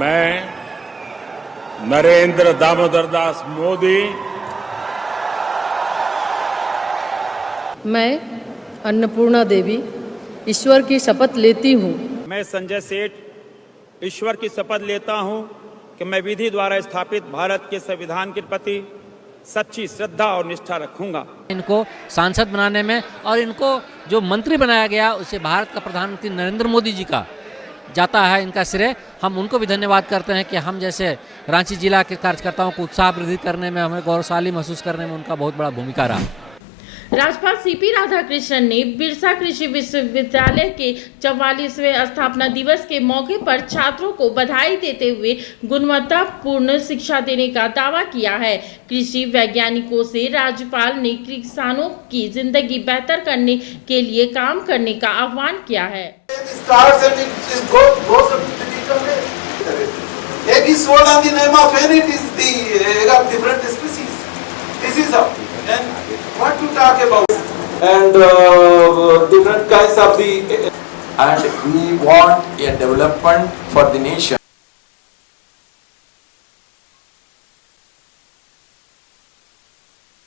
मैं नरेंद्र दामोदर दास मोदी मैं अन्नपूर्णा देवी ईश्वर की शपथ लेती हूँ। मैं संजय सेठ ईश्वर की शपथ लेता हूँ कि मैं विधि द्वारा स्थापित भारत के संविधान के प्रति सच्ची श्रद्धा और निष्ठा रखूंगा। इनको सांसद बनाने में और इनको जो मंत्री बनाया गया उसे भारत का प्रधानमंत्री नरेंद्र मोदी जी का जाता है इनका श्रेय। हम उनको भी धन्यवाद करते हैं कि हम जैसे रांची जिला के कार्यकर्ताओं को उत्साह वृद्धि करने में, हमें गौरवशाली महसूस करने में उनका बहुत बड़ा भूमिका रहा। राज्यपाल सीपी राधाकृष्णन ने बिरसा कृषि विश्वविद्यालय के 44वें स्थापना दिवस के मौके पर छात्रों को बधाई देते हुए गुणवत्तापूर्ण शिक्षा देने का दावा किया है। कृषि वैज्ञानिकों से राज्यपाल ने किसानों की जिंदगी बेहतर करने के लिए काम करने का आह्वान किया है। What to talk about and different kinds of the and we want a development for the nation.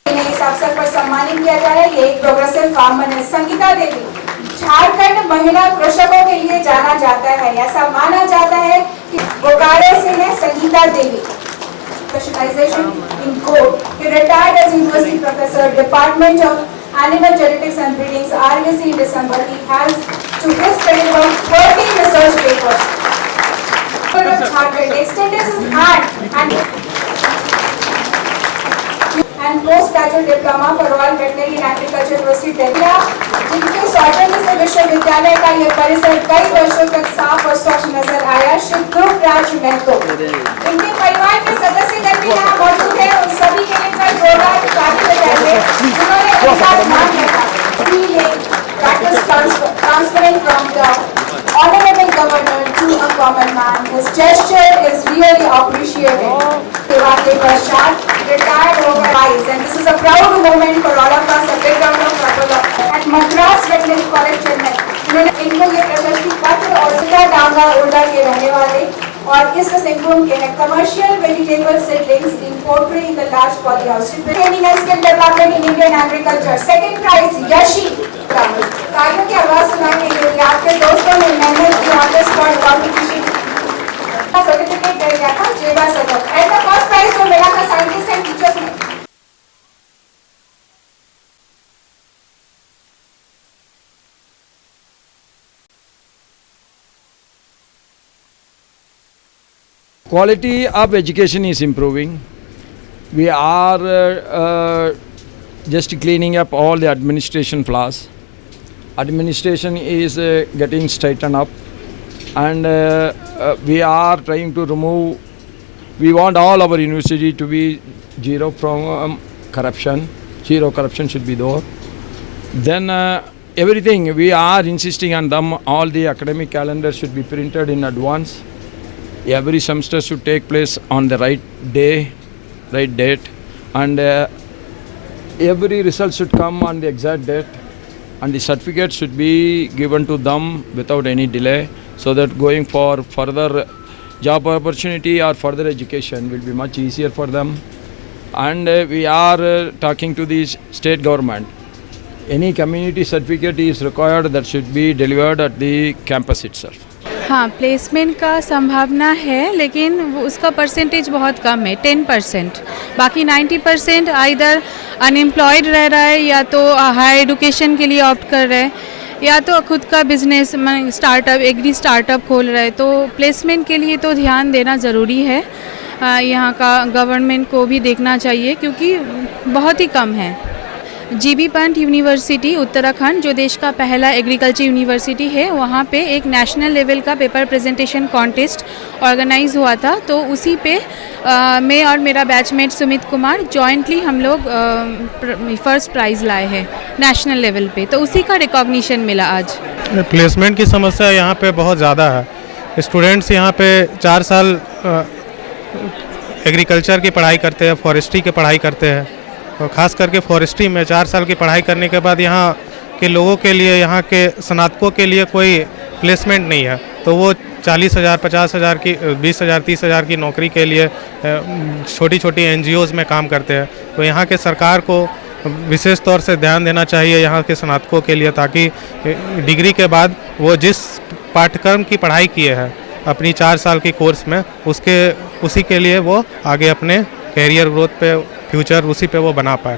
इस अवसर पर सम्मानित किया जा रहा है। ये एक प्रोग्रेसिव फार्मर है। संगीता देवी झारखंड महिला कृषकों के लिए जाना जाता है। ऐसा माना जाता है कि बोकारो से है Sangeeta Devi. Specialization in code. He retired as University Professor, Department of Animal Genetics and Breeding, RVC in December. He has to his credit about 30 research papers. He extended his hand and postgraduate diploma for Royal Veterinary and Agriculture University, Delhi. जिनके स्वतंत्र से विश्वविद्यालय का ये परिसर कई वर्षों तक साफ और स्वच्छ नजर आया। श्री ध्रुवराज महतो इनके परिवार के सदस्य भी यहाँ मौजूद है। उन सभी के लिए जोरदार ताली बजाइए जिन्होंने उनका ध्यान रखा। That was transferring from the honorable governor to a common man. His gesture is really appreciated. सेवा के पश्चात retired over eyes, and this is a proud moment for all of us. A big round of applause. At Madras Veterinary College Chennai, इनको ये प्रशस्ति पत्र और उसका डांगा उर्दा के रहने वाले और इस सिंगम के हैं commercial vegetable seedlings in poultry in the large polyhouse training and skill development in Indian agriculture. Second prize Yashi तालियों की आवाज सुनाई देगी। आपके दोस्तों ने मेहनत की on the spot competition certificate दे दिया था जेबा सदर एंड द फर्स्ट प्राइज जो मिला था साइंटिस्ट एंड टीचर्स में। Quality of education is improving. We are just cleaning up all the administration flaws. Administration is getting straightened up, and we are trying to remove. We want all our university to be zero from corruption. Zero corruption should be there. Then everything we are insisting on them. All the academic calendars should be printed in advance. Every semester should take place on the right day, right date, and every result should come on the exact date, and the certificate should be given to them without any delay, so that going for further job opportunity or further education will be much easier for them. And we are talking to the state government. Any community certificate is required that should be delivered at the campus itself. हाँ, placement का संभावना है, लेकिन उसका percentage बहुत कम है, 10%। बाकी 90% either unemployed रह रहा है या तो हायर एजुकेशन के लिए ऑप्ट कर रहे हैं या तो खुद का बिजनेस स्टार्टअप एग्री स्टार्टअप खोल रहे हैं। तो प्लेसमेंट के लिए तो ध्यान देना ज़रूरी है। यहाँ का गवर्नमेंट को भी देखना चाहिए क्योंकि बहुत ही कम है। जीबी पंत यूनिवर्सिटी उत्तराखंड जो देश का पहला एग्रीकल्चर यूनिवर्सिटी है, वहाँ पे एक नेशनल लेवल का पेपर प्रेजेंटेशन कॉन्टेस्ट ऑर्गेनाइज हुआ था। तो उसी पे मैं और मेरा बैचमेट सुमित कुमार जॉइंटली हम लोग फर्स्ट प्राइज़ लाए हैं नेशनल लेवल पे। तो उसी का रिकॉग्निशन मिला आज। प्लेसमेंट की समस्या यहाँ पे बहुत ज़्यादा है। स्टूडेंट्स यहाँ पे 4 साल एग्रीकल्चर की पढ़ाई करते हैं, फॉरेस्ट्री की पढ़ाई करते हैं, और ख़ास करके फॉरेस्ट्री में 4 साल की पढ़ाई करने के बाद यहाँ के लोगों के लिए, यहाँ के स्नातकों के लिए कोई प्लेसमेंट नहीं है, तो वो 40,000, 50,000 की, 20,000, 30,000 की नौकरी के लिए छोटी छोटी NGOs में काम करते हैं। तो यहाँ के सरकार को विशेष तौर से ध्यान देना चाहिए यहाँ के स्नातकों के लिए, ताकि डिग्री के बाद वो जिस पाठ्यक्रम की पढ़ाई किए हैं अपनी 4 साल की कोर्स में, उसी के लिए वो आगे अपने कैरियर ग्रोथ पे, फ्यूचर उसी पे वो बना पाए।